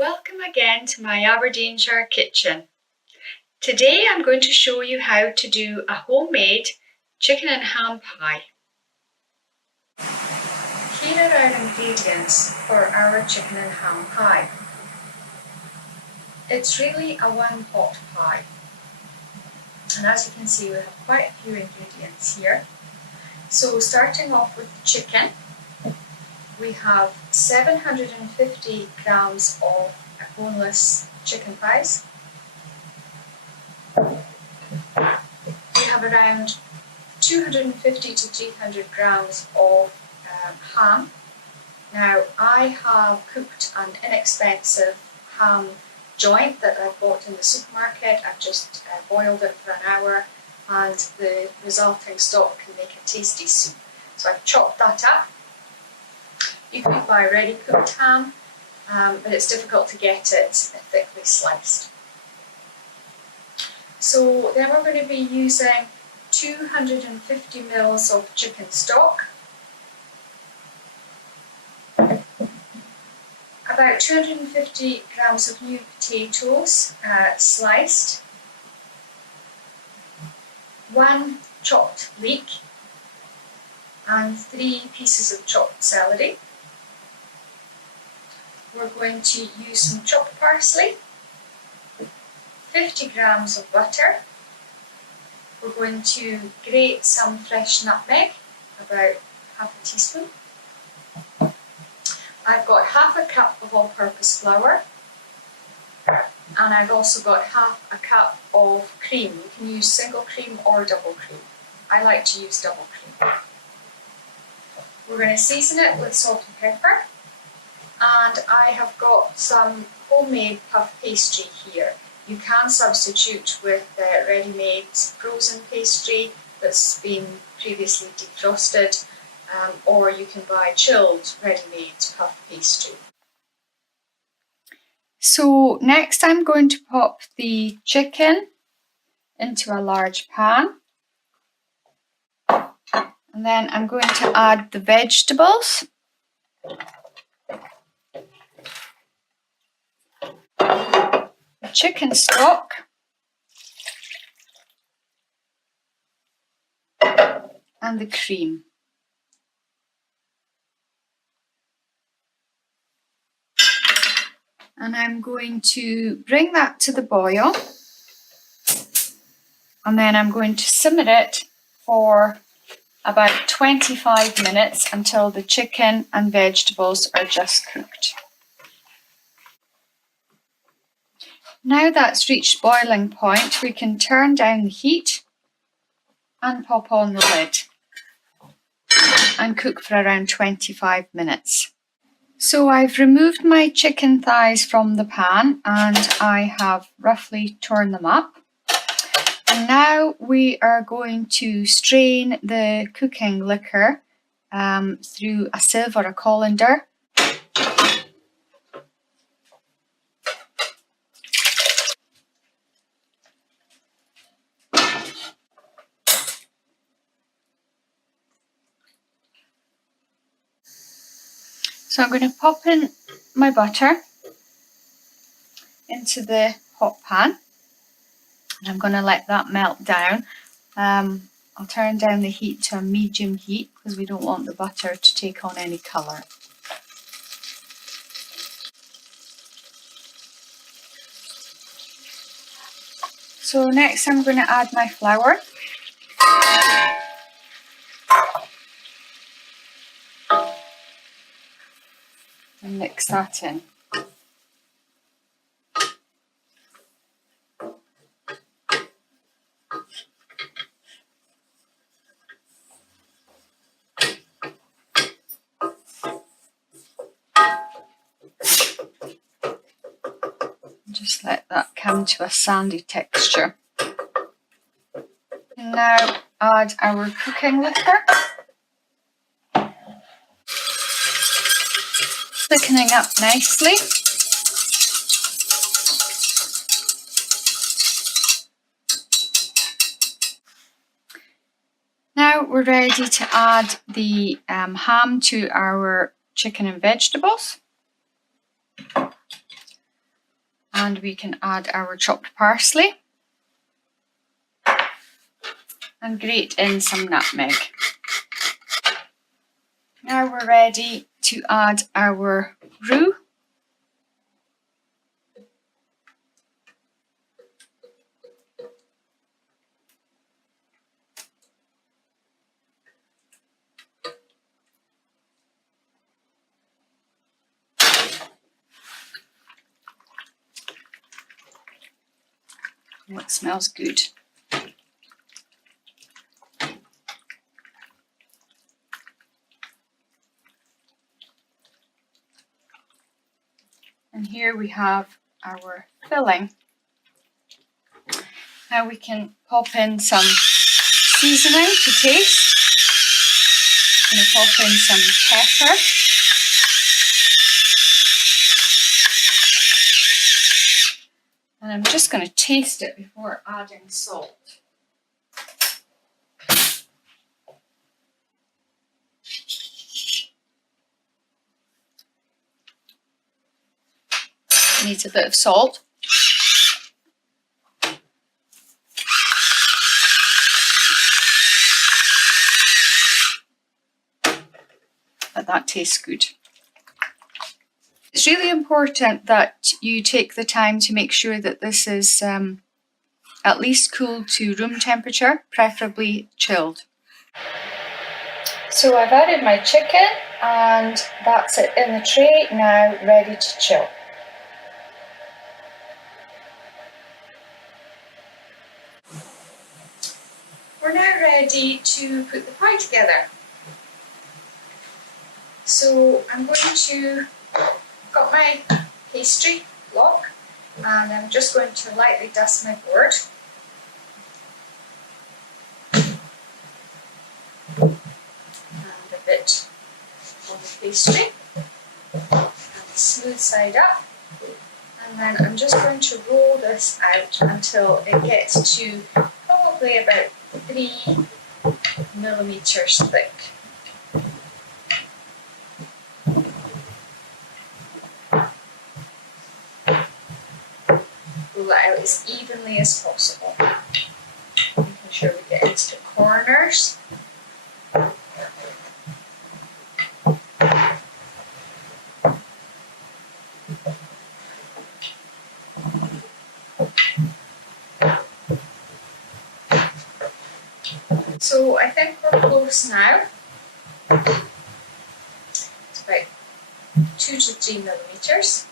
Welcome again to my Aberdeenshire kitchen. Today I'm going to show you how to do a homemade chicken and ham pie. Here are our ingredients for our chicken and ham pie. It's really a one-pot pie, and as you can see we have quite a few ingredients here. So starting off with the chicken, we have 750 grams of boneless chicken thighs. We have around 250 to 300 grams of ham. Now I have cooked an inexpensive ham joint that I bought in the supermarket. I've just boiled it for an hour, and the resulting stock can make a tasty soup. So I've chopped that up. You can buy ready cooked ham, but it's difficult to get it thickly sliced. So then we're going to be using 250 mils of chicken stock, about 250 grams of new potatoes sliced, 1 chopped leek, and 3 pieces of chopped celery. We're going to use some chopped parsley, 50 grams of butter. We're going to grate some fresh nutmeg, about half a teaspoon. I've got half a cup of all-purpose flour, and I've also got half a cup of cream. You can use single cream or double cream. I like to use double cream. We're going to season it with salt and pepper, and I have got some homemade puff pastry here. You can substitute with ready-made frozen pastry that's been previously defrosted, or you can buy chilled ready-made puff pastry. So next I'm going to pop the chicken into a large pan, and then I'm going to add the vegetables. The chicken stock, and the cream. And I'm going to bring that to the boil, and then I'm going to simmer it for about 25 minutes until the chicken and vegetables are just cooked. Now that's reached boiling point, we can turn down the heat and pop on the lid and cook for around 25 minutes. So I've removed my chicken thighs from the pan, and I have roughly torn them up. And now we are going to strain the cooking liquor through a sieve or a colander. So I'm going to pop in my butter into the hot pan, and I'm going to let that melt down. I'll turn down the heat to a medium heat because we don't want the butter to take on any colour. So next I'm going to add my flour. And mix that in. Just let that come to a sandy texture. And now add our cooking liquor. Thickening up nicely. Now we're ready to add the ham to our chicken and vegetables. And we can add our chopped parsley and grate in some nutmeg. Now we're ready to add our roux. Oh, it smells good. And here we have our filling. Now we can pop in some seasoning to taste. I'm going to pop in some pepper. And I'm just going to taste it before adding salt. Needs a bit of salt. But that tastes good. It's really important that you take the time to make sure that this is at least cool to room temperature, preferably chilled. So I've added my chicken and that's it in the tray, now ready to chill. We're now ready to put the pie together. So I'm going to, got my pastry block and I'm just going to lightly dust my board. And a bit on the pastry and the smooth side up. And then I'm just going to roll this out until it gets to probably about 3 millimeters thick. Roll it out as evenly as possible. Making sure we get into the corners. So I think we're close now. It's about 2 to 3 millimeters.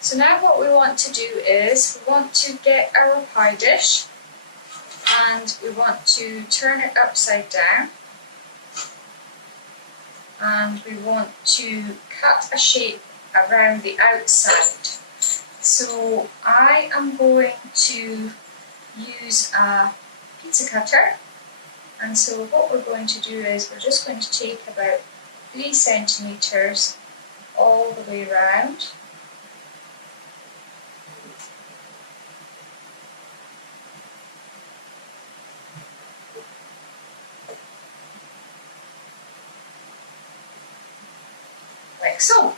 So now what we want to do is we want to get our pie dish and we want to turn it upside down and we want to cut a shape around the outside. So I am going to use a pizza cutter, and so what we're going to do is we're just going to take about 3 centimeters all the way around. Like so.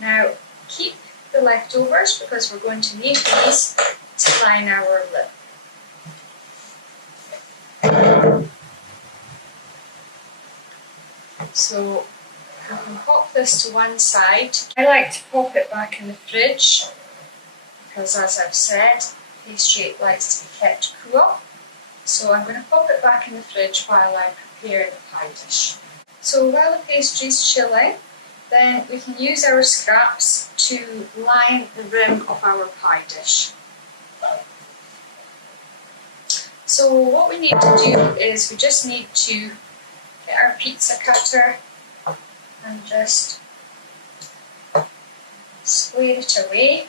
Now keep the leftovers because we're going to need these to line our lip. So we can pop this to one side. I like to pop it back in the fridge because, as I've said, pastry likes to be kept cool. So I'm going to pop it back in the fridge while I prepare the pie dish. So while the pastry is chilling, then we can use our scraps to line the rim of our pie dish. So what we need to do is we just need to get our pizza cutter and just square it away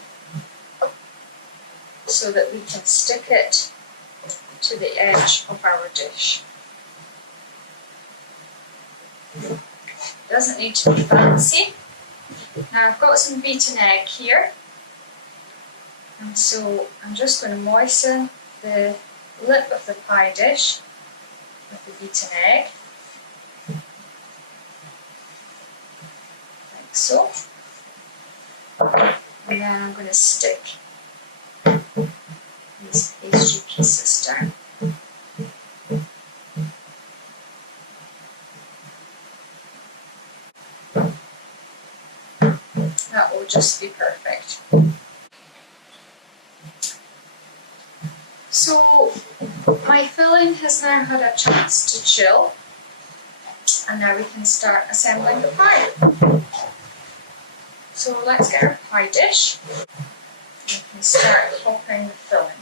so that we can stick it to the edge of our dish. Doesn't need to be fancy. Now I've got some beaten egg here, and so I'm just going to moisten the lip of the pie dish with the beaten egg. like so. And then I'm going to stick these pastry pieces down. That will just be perfect. So my filling has now had a chance to chill, and now we can start assembling the pie. So let's get our pie dish. We can start popping the filling in.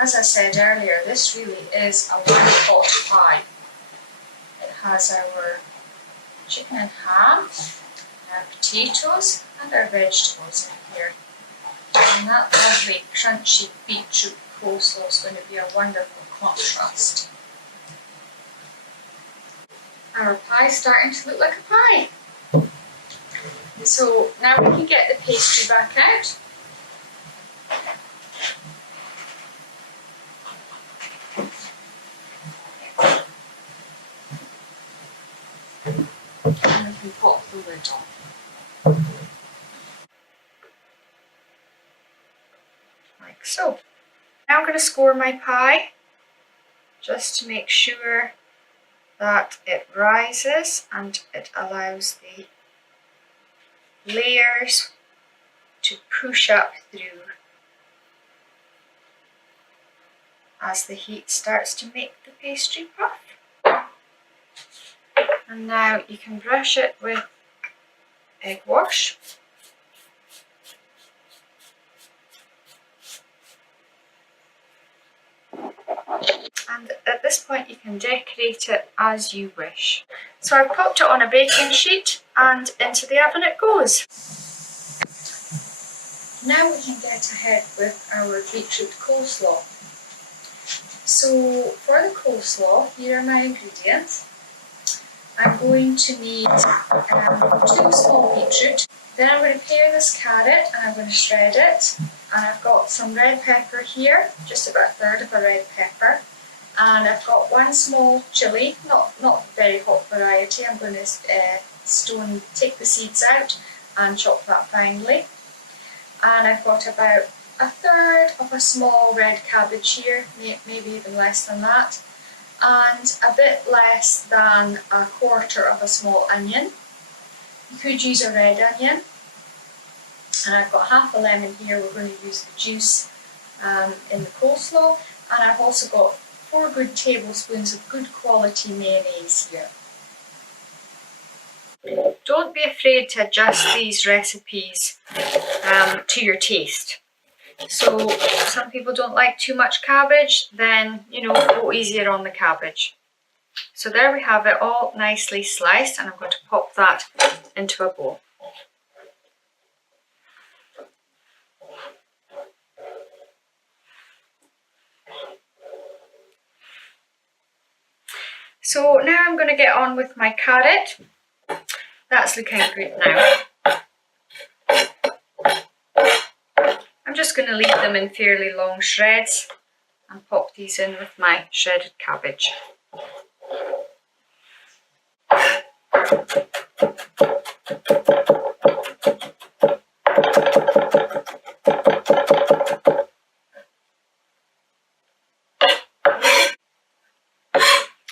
As I said earlier, this really is a one-pot pie. It has our chicken and ham, our potatoes, and our vegetables in here. And that lovely crunchy beetroot coleslaw is going to be a wonderful contrast. Our pie is starting to look like a pie. So now we can get the pastry back out. And we can pop the lid on. Like so. Now I'm going to score my pie just to make sure that it rises and it allows the layers to push up through as the heat starts to make the pastry puff. And now you can brush it with egg wash. And at this point you can decorate it as you wish. So I've popped it on a baking sheet and into the oven it goes. Now we can get ahead with our beetroot coleslaw. So for the coleslaw, here are my ingredients. I'm going to need 2 small beetroot. Then I'm going to pare this carrot and I'm going to shred it. And I've got some red pepper here, just about 1/3 of a red pepper. And I've got 1 small chilli, not very hot variety. I'm going to take the seeds out and chop that finely. And I've got about 1/3 of a small red cabbage here, maybe even less than that. And a bit less than 1/4 of a small onion. You could use a red onion. And I've got half a lemon here. We're going to use the juice in the coleslaw. And I've also got 4 good tablespoons of good quality mayonnaise here. Don't be afraid to adjust these recipes to your taste. So some people don't like too much cabbage, then go easier on the cabbage. So there we have it all nicely sliced, and I'm going to pop that into a bowl. So now I'm going to get on with my carrot. That's looking good now. I'm just going to leave them in fairly long shreds and pop these in with my shredded cabbage.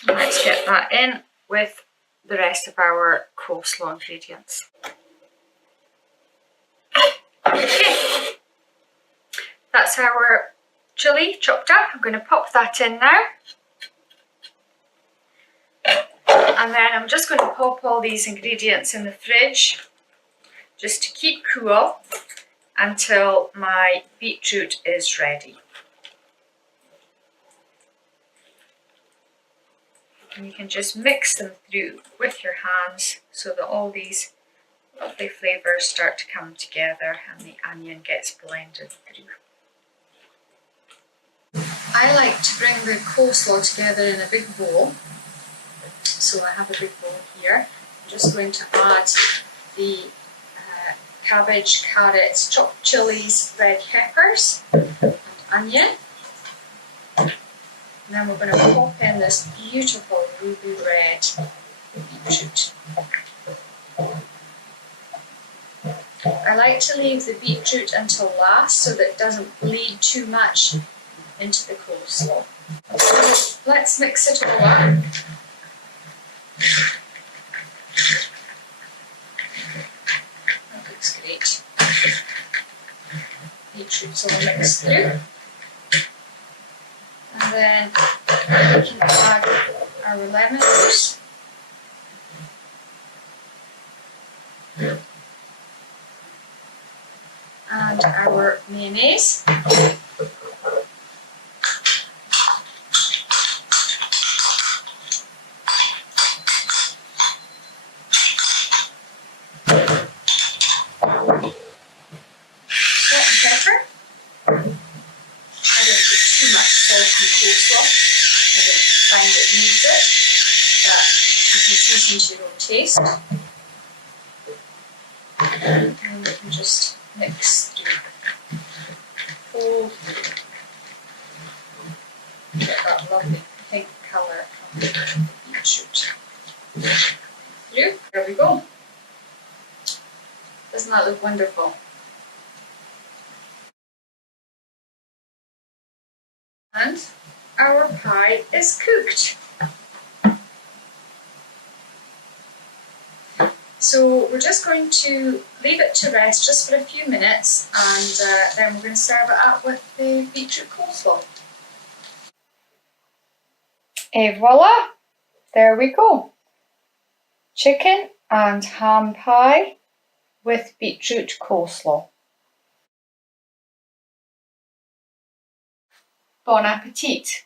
Let's get that in with the rest of our coleslaw ingredients. Okay, that's our chilli chopped up. I'm going to pop that in now. And then I'm just going to pop all these ingredients in the fridge just to keep cool until my beetroot is ready. And you can just mix them through with your hands so that all these lovely flavours start to come together and the onion gets blended through. I like to bring the coleslaw together in a big bowl. So I have a big bowl here. I'm just going to add the cabbage, carrots, chopped chilies, red peppers, and onion. And then we're going to pop in this beautiful ruby red beetroot. I like to leave the beetroot until last so that it doesn't bleed too much into the coleslaw. So let's mix it all up. That looks great. Beetroot's all mixed through. And then we can add our lemon juice. And our mayonnaise. Salt and pepper. I don't put too much salt in coleslaw. I don't find it needs it, but you can season to your own taste. And we can just mix through. Fold through. Get that lovely pink colour from the beetroot. Through. There we go. Doesn't that look wonderful? And our pie is cooked. So we're just going to leave it to rest just for a few minutes, and then we're going to serve it up with the beetroot coleslaw. Et voila! There we go. Chicken and ham pie with beetroot coleslaw. Bon appetit!